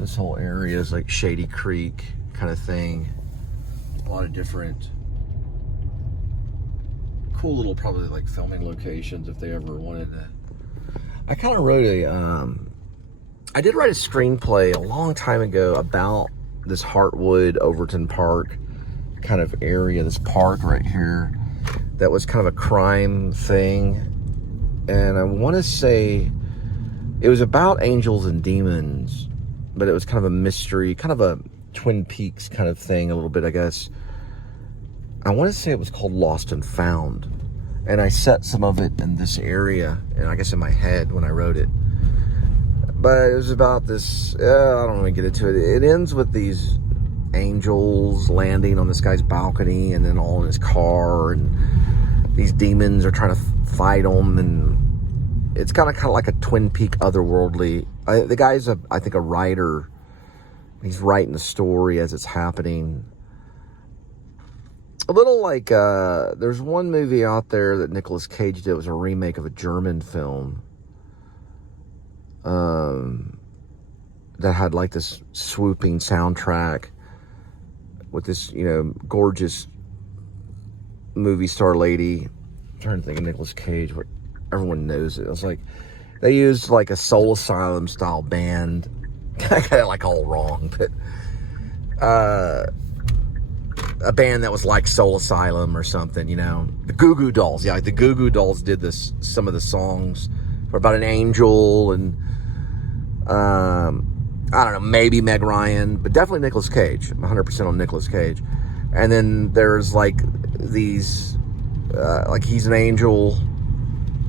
This whole area is like Shady Creek kind of thing. A lot of different cool little, probably like filming locations if they ever wanted to. I kind of wrote I did write a screenplay a long time ago about this Heartwood, Overton Park kind of area, this park right here, that was kind of a crime thing. And I want to say it was about angels and demons, but it was kind of a mystery, kind of a Twin Peaks kind of thing a little bit, I guess. I want to say it was called Lost and Found. And I set some of it in this area, and I guess in my head when I wrote it. But it was about this, I don't want to get into it. It ends with these angels landing on this guy's balcony and then all in his car, and these demons are trying to fight him, and it's kind of like a Twin Peak otherworldly. The guy's, I think, a writer. He's writing the story as it's happening. A little like, there's one movie out there that Nicolas Cage did. It was a remake of a German film. That had like this swooping soundtrack with this, you know, gorgeous movie star lady. I'm trying to think of Nicolas Cage, where everyone knows it. It was like, they used like a Soul Asylum style band. I got it like all wrong, but a band that was like Soul Asylum or something, you know. The Goo Goo Dolls, yeah, like the Goo Goo Dolls did this. Some of the songs were about an angel, and I don't know, maybe Meg Ryan, but definitely Nicolas Cage. I'm 100% on Nicolas Cage. And then there's like these, like he's an angel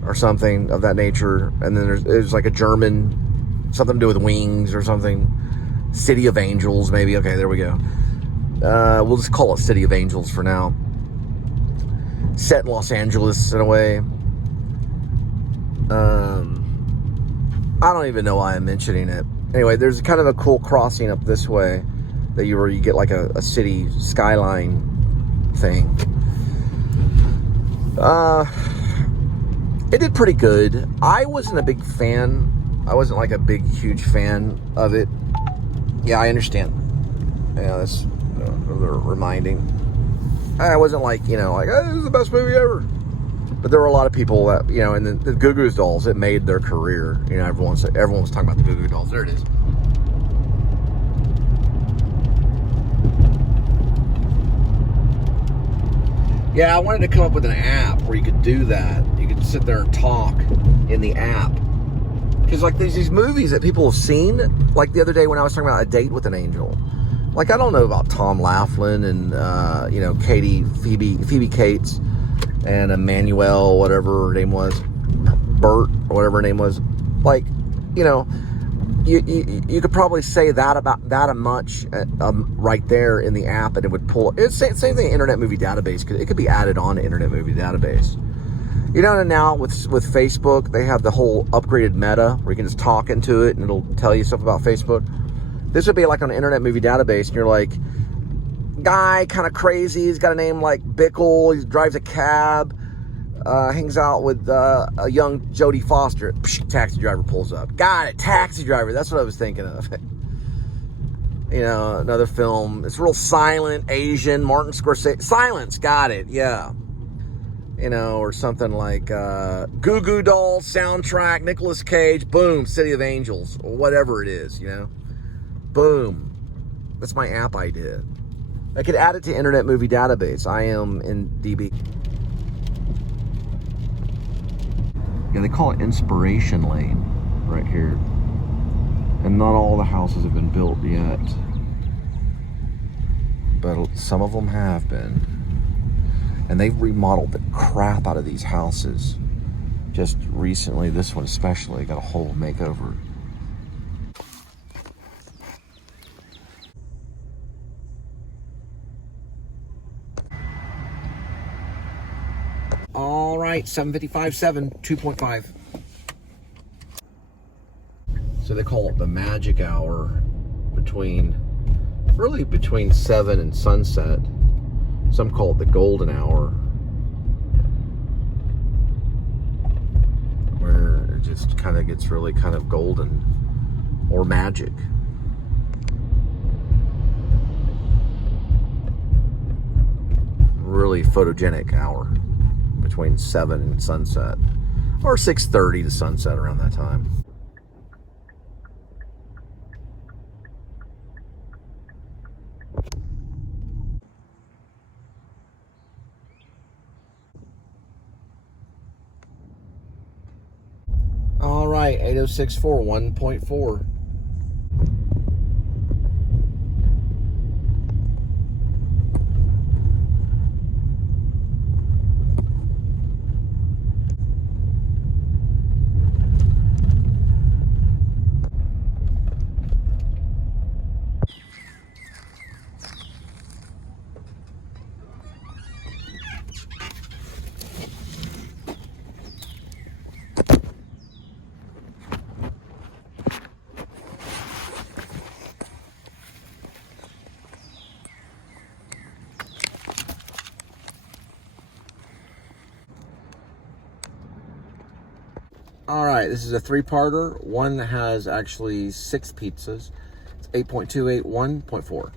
or something of that nature. And then there's like a German, something to do with wings or something. City of Angels, maybe. Okay, there we go. We'll just call it City of Angels for now. Set in Los Angeles in a way. I don't even know why I'm mentioning it. Anyway, there's kind of a cool crossing up this way that you get like a city skyline thing. It did pretty good. I wasn't a big fan. I wasn't like a big, huge fan of it. Yeah, I understand. Yeah, that's reminding. I wasn't like, you know, like, oh, this is the best movie ever. But there were a lot of people that, you know, and the Goo Goo Dolls, it made their career. You know, everyone was talking about the Goo Goo Dolls. There it is. Yeah, I wanted to come up with an app where you could do that. You could sit there and talk in the app. Because, like, there's these movies that people have seen. Like the other day when I was talking about A Date with an Angel. Like, I don't know about Tom Laughlin and, you know, Phoebe Cates. And Emmanuel, whatever her name was, Bert, or whatever her name was. Like, you know, you could probably say that about that much right there in the app, and it would pull. It's same thing. Internet Movie Database. It could be added on to Internet Movie Database. You know, and now with Facebook, they have the whole upgraded meta where you can just talk into it and it'll tell you stuff about Facebook. This would be like on an Internet Movie Database, and you're like, guy, kind of crazy. He's got a name like Bickle. He drives a cab. Hangs out with a young Jodie Foster. Psh, taxi driver pulls up. Got it. Taxi driver. That's what I was thinking of. You know, another film. It's real silent, Asian. Martin Scorsese. Silence. Got it. Yeah. You know, or something like Goo Goo Dolls soundtrack. Nicolas Cage. Boom. City of Angels. Or whatever it is. You know. Boom. That's my app idea. I could add it to Internet Movie Database. IMDB. Yeah, they call it Inspiration Lane right here. And not all the houses have been built yet. But some of them have been. And they've remodeled the crap out of these houses. Just recently, this one especially, got a whole makeover. All right, 7:55.7, 2.5. So they call it the magic hour between 7 and sunset. Some call it the golden hour, where it just kind of gets really kind of golden or magic. really photogenic hour between 7 and sunset, or 6:30 to sunset, around that time. All right, 8064 1.4. All right, this is a 3-parter. One has actually 6 pizzas. It's 8.28 1.4.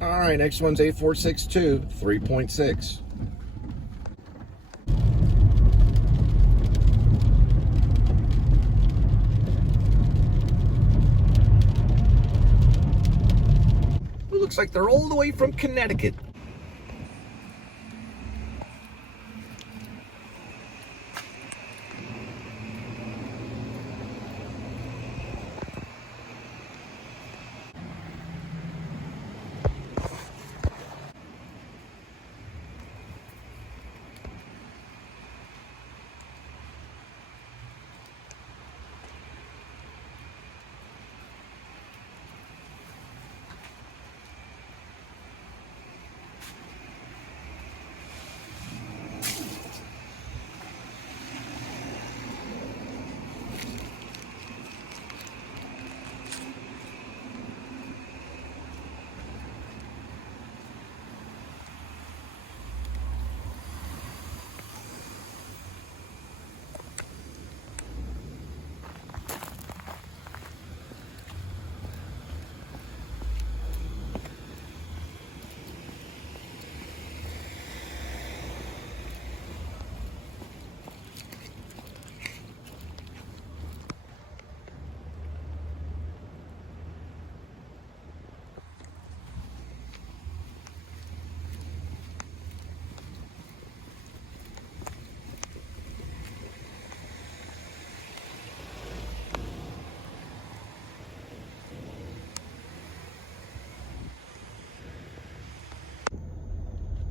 All right, next one's 8462 3.6. Looks like they're all the way from Connecticut.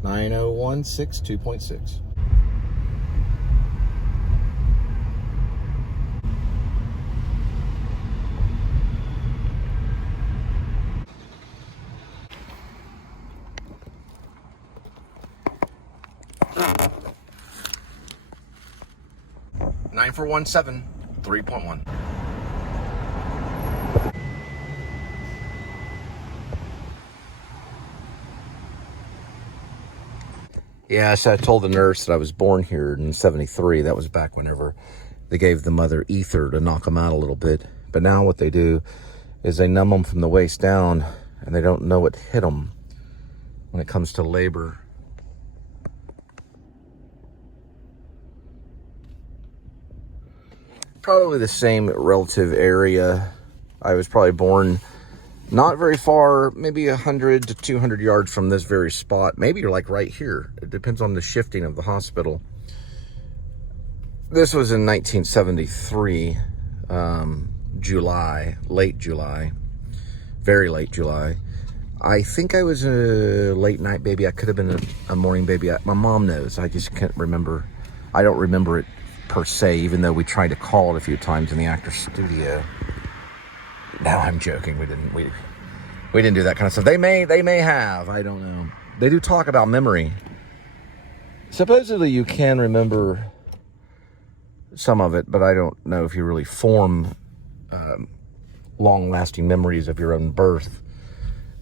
Nine oh one six 2.6. Nine for 17 3.1. Yeah, so I told the nurse that I was born here in 73. That was back whenever they gave the mother ether to knock them out a little bit. But now what they do is they numb them from the waist down, and they don't know what hit them when it comes to labor. Probably the same relative area. I was probably born not very far, maybe 100 to 200 yards from this very spot. Maybe you're like right here. It depends on the shifting of the hospital. This was in 1973, July, late July, very late July. I think I was a late night baby. I could have been a morning baby. My mom knows. I just can't remember. I don't remember it per se, even though we tried to call it a few times in the actor's studio. No, I'm joking. We didn't do that kind of stuff. They may have. I don't know. They do talk about memory. Supposedly you can remember some of it, but I don't know if you really form long-lasting memories of your own birth.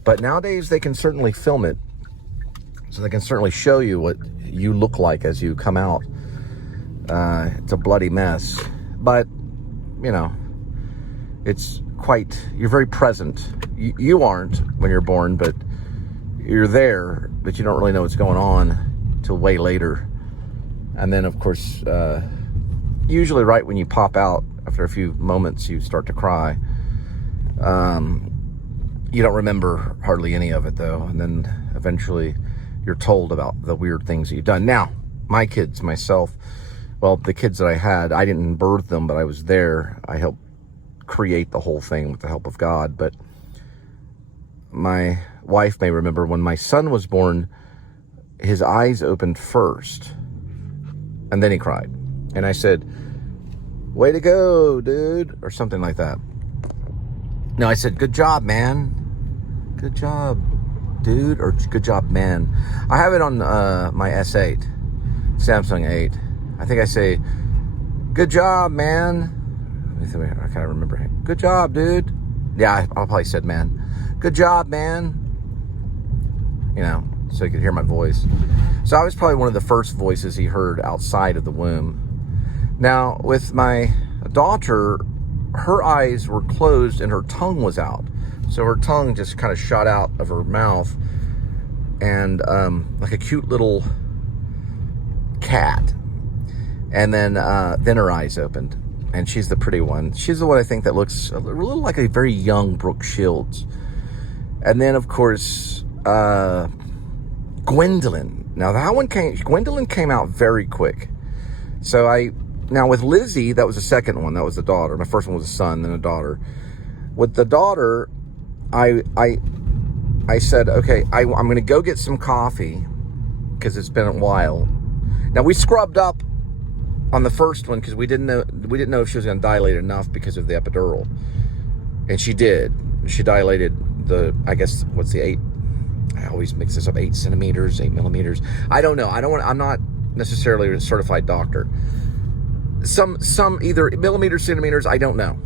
But nowadays they can certainly film it. So they can certainly show you what you look like as you come out. It's a bloody mess. But, you know, you're very present. You aren't when you're born, but you're there, but you don't really know what's going on till way later. And then, of course, usually right when you pop out, after a few moments, you start to cry. You don't remember hardly any of it, though. And then eventually you're told about the weird things that you've done. Now, my kids, myself, well, the kids that I had, I didn't birth them, but I was there. I helped create the whole thing with the help of God. But my wife may remember when my son was born, his eyes opened first, and then he cried. And I said, "Way to go, dude," or something like that. No, I said, "Good job, man. Good job, dude," or "Good job, man." I have it on my S8, Samsung 8. I think I say, "Good job, man." I can't remember. "Good job, dude." Yeah, I probably said "man." "Good job, man." You know, so he could hear my voice. So I was probably one of the first voices he heard outside of the womb. Now, with my daughter, her eyes were closed and her tongue was out. So her tongue just kind of shot out of her mouth, and like a cute little cat. And then her eyes opened, and she's the pretty one. She's the one I think that looks a little like a very young Brooke Shields. And then, of course, Gwendolyn. Now Gwendolyn came out very quick. So now with Lizzie, that was the second one. That was the daughter. My first one was a son, then a daughter. With the daughter, I said, okay, I'm going to go get some coffee because it's been a while. Now we scrubbed up on the first one because we didn't know if she was going to dilate enough because of the epidural, and she did. She dilated I guess what's the 8? I always mix this up. 8 centimeters, 8 millimeters. I don't know. I'm not necessarily a certified doctor. Some either millimeters, centimeters, I don't know.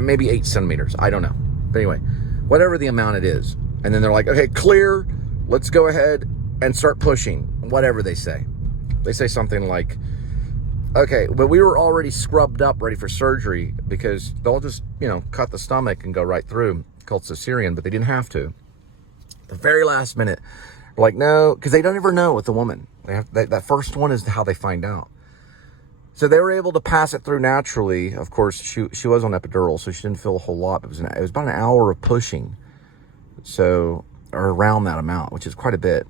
Maybe 8 centimeters, I don't know. But anyway, whatever the amount it is. And then they're like, okay, clear, let's go ahead and start pushing, whatever they say. They say something like, okay, but we were already scrubbed up, ready for surgery, because they'll just, cut the stomach and go right through, called cesarean, but they didn't have to. The very last minute, like, no, because they don't ever know with the woman. That first one is how they find out. So they were able to pass it through naturally. Of course, she was on epidural, so she didn't feel a whole lot. It was about an hour of pushing, or around that amount, which is quite a bit.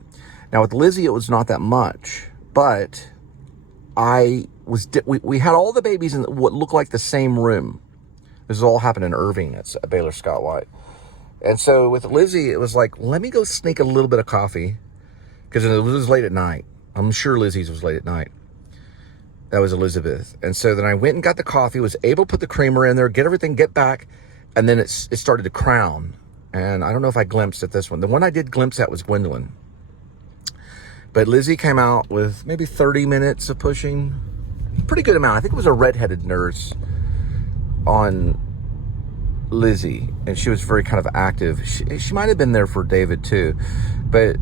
Now with Lizzie, it was not that much, but we had all the babies in what looked like the same room. This has all happened in Irving. It's a Baylor Scott White. And so with Lizzie, it was like, let me go sneak a little bit of coffee, because it was late at night. I'm sure Lizzie's was late at night. That was Elizabeth. And so then I went and got the coffee, was able to put the creamer in there, get everything, get back, and then it started to crown. And I don't know if I glimpsed at this one. The one I did glimpse at was Gwendolyn. But Lizzie came out with maybe 30 minutes of pushing. Pretty good amount. I think it was a redheaded nurse on Lizzie, and she was very kind of active. She might have been there for David too, but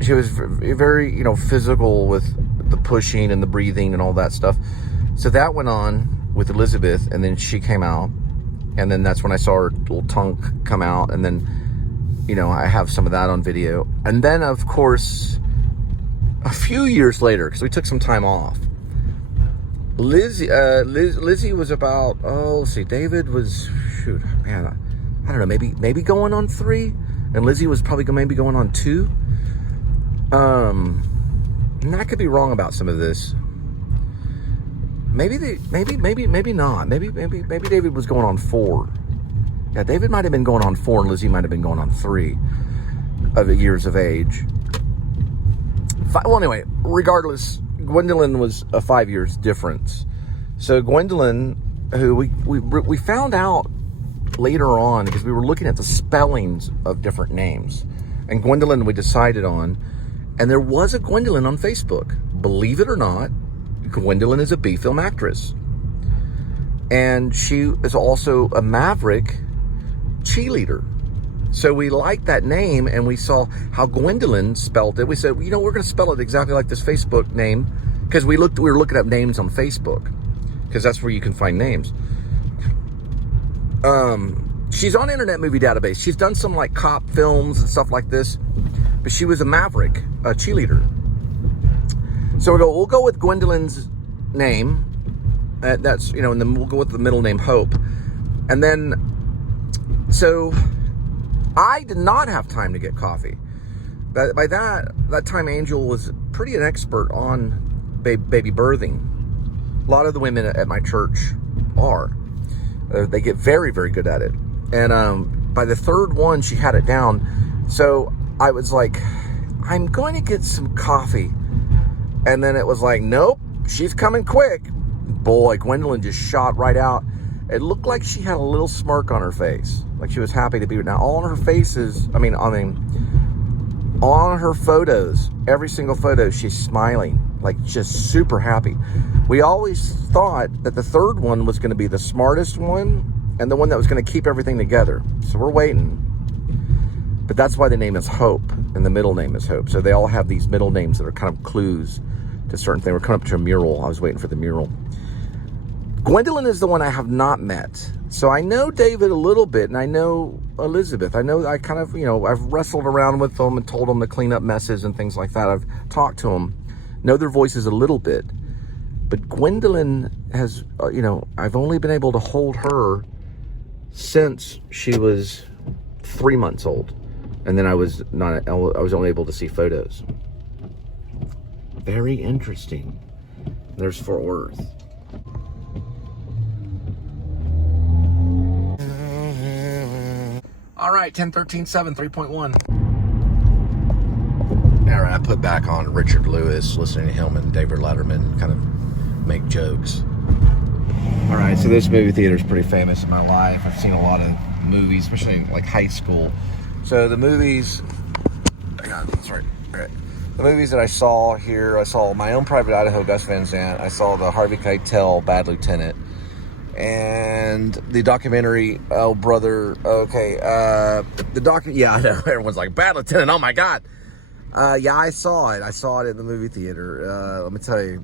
she was very, physical with the pushing and the breathing and all that stuff. So that went on with Elizabeth, and then she came out, and then that's when I saw her little tongue come out, and then, I have some of that on video. And then, of course, a few years later, because we took some time off, Lizzie was about, David was, I don't know, maybe going on 3, and Lizzie was probably maybe going on 2. And I could be wrong about some of this. Maybe not. Maybe David was going on 4. Yeah, David might have been going on 4, and Lizzie might have been going on 3 of the years of age. Well, anyway, regardless, Gwendolyn was a 5 years difference. So Gwendolyn, who we found out later on, because we were looking at the spellings of different names, and Gwendolyn we decided on, and there was a Gwendolyn on Facebook. Believe it or not, Gwendolyn is a B film actress, and she is also a Maverick cheerleader. So we liked that name, and we saw how Gwendolyn spelled it. We said, you know, we're going to spell it exactly like this Facebook name, because we were looking up names on Facebook, because that's where you can find names. She's on Internet Movie Database. She's done some like cop films and stuff like this, but she was a maverick, a cheerleader. So we'll go with Gwendolyn's name. That's, you know, and then we'll go with the middle name Hope. And then, so I did not have time to get coffee. But by that time, Angel was pretty an expert on baby birthing. A lot of the women at my church are. They get very, very good at it. And by the third one, she had it down. So I was like, I'm going to get some coffee. And then it was like, nope, she's coming quick. Boy, Gwendolyn just shot right out. It looked like she had a little smirk on her face. Like she was happy to be. Now, all on her faces, on her photos, every single photo, she's smiling. Like just super happy. We always thought that the third one was going to be the smartest one and the one that was going to keep everything together. So we're waiting. But that's why the name is Hope and the middle name is Hope. So they all have these middle names that are kind of clues to certain things. We're coming up to a mural. I was waiting for the mural. Gwendolyn is the one I have not met. So I know David a little bit, and I know Elizabeth. I kind of, you know, I've wrestled around with them and told them to clean up messes and things like that. I've talked to them, know their voices a little bit. But Gwendolyn has, you know, I've only been able to hold her since she was 3 months old. And then I was only able to see photos. Very interesting. There's Fort Worth. All right, 10-13-7, 3.1. All right, I put back on Richard Lewis, listening to him and David Letterman kind of make jokes. All right, so this movie theater is pretty famous in my life. I've seen a lot of movies, especially in like high school. So the movies, that's right. The movies that I saw here, I saw My Own Private Idaho, Gus Van Sant. I saw the Harvey Keitel, Bad Lieutenant. And the documentary, oh brother, okay, yeah, I know, everyone's like, Bad Lieutenant, oh my God. Yeah, I saw it at the movie theater, let me tell you.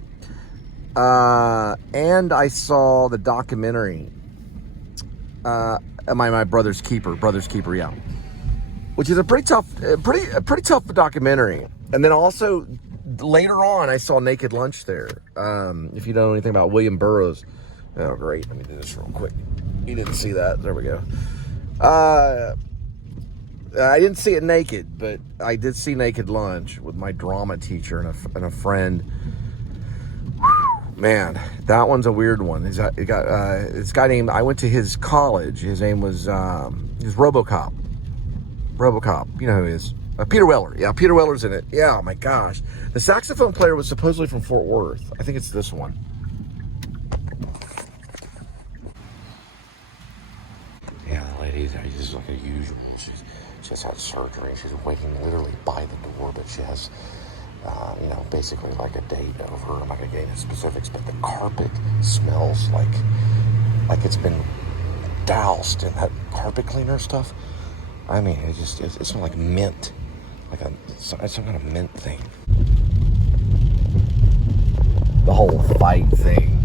And I saw the documentary, my Brother's Keeper, yeah. Which is a pretty tough documentary. And then also, later on, I saw Naked Lunch there. If you know anything about William Burroughs. Oh, great. Let me do this real quick. You didn't see that. There we go. I didn't see it naked, but I did see Naked Lunch with my drama teacher and a friend. Man, that one's a weird one. He's got this guy named, I went to his college. His name was RoboCop. RoboCop. You know who he is. Peter Weller. Yeah, Peter Weller's in it. Yeah, oh my gosh. The saxophone player was supposedly from Fort Worth. I think it's this one. This is like a usual. She has had surgery. She's waiting literally by the door, but she has, basically like a date over. I'm not going to get into specifics, but the carpet smells like it's been doused in that carpet cleaner stuff. I mean, it smells like mint, like some kind of mint thing. The whole fight thing.